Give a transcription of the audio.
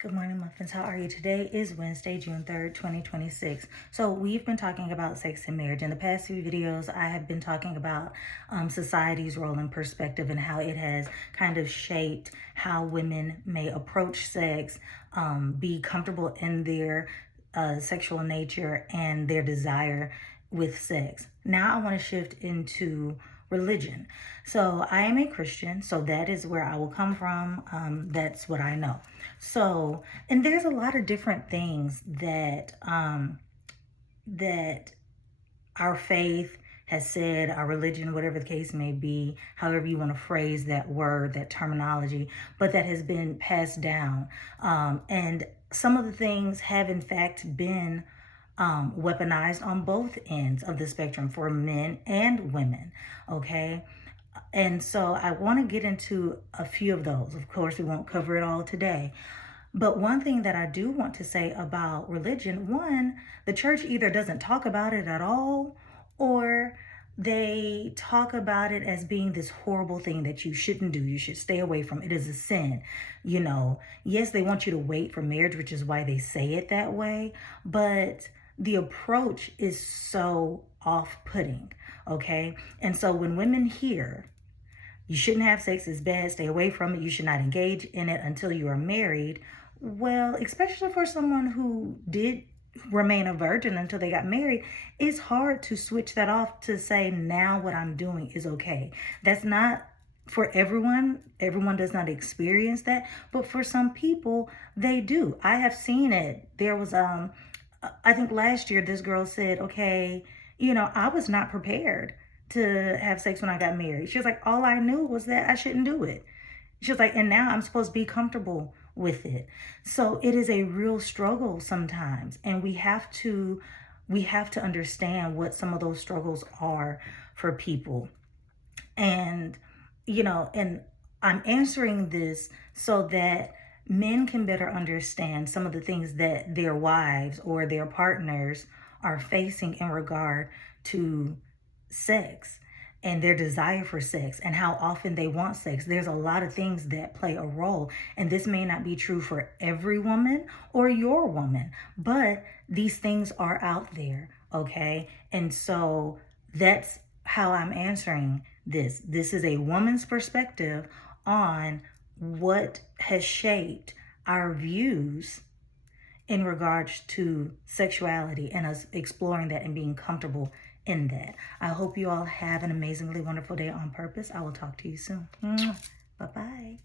Good morning, muffins. How are you? Today is Wednesday, June 3rd, 2026. So we've been talking about sex and marriage. In the past few videos, I have been talking about society's role and perspective and how it has kind of shaped how women may approach sex, be comfortable in their sexual nature and their desire with sex. Now I want to shift into religion. So I am a Christian, so that is where I will come from. That's what I know. So, and there's a lot of different things that our faith has said, our religion, whatever the case may be, however you want to phrase that word, that terminology, but that has been passed down. And some of the things have in fact been weaponized on both ends of the spectrum for men and women, okay? And so I want to get into a few of those. Of course, we won't cover it all today. But one thing that I do want to say about religion, one, the church either doesn't talk about it at all, or they talk about it as being this horrible thing that you shouldn't do. You should stay away from. It is a sin. You know, yes, they want you to wait for marriage, which is why they say it that way. But the approach is so off-putting, okay? And so when women hear, you shouldn't have sex, it's bad, stay away from it, you should not engage in it until you are married, well, especially for someone who did remain a virgin until they got married, it's hard to switch that off to say, now what I'm doing is okay. That's not for everyone. Everyone does not experience that, but for some people, they do. I have seen it. There was, I think last year, this girl said, okay, I was not prepared to have sex when I got married. She was like, all I knew was that I shouldn't do it. She was like, and now I'm supposed to be comfortable with it. So it is a real struggle sometimes. And we have to understand what some of those struggles are for people. And, and I'm answering this so that men can better understand some of the things that their wives or their partners are facing in regard to sex and their desire for sex and how often they want sex. There's a lot of things that play a role, and this may not be true for every woman or your woman, but these things are out there, okay? And so that's how I'm answering this. This is a woman's perspective on what has shaped our views in regards to sexuality and us exploring that and being comfortable in that. I hope you all have an amazingly wonderful day on purpose. I will talk to you soon. Bye-bye.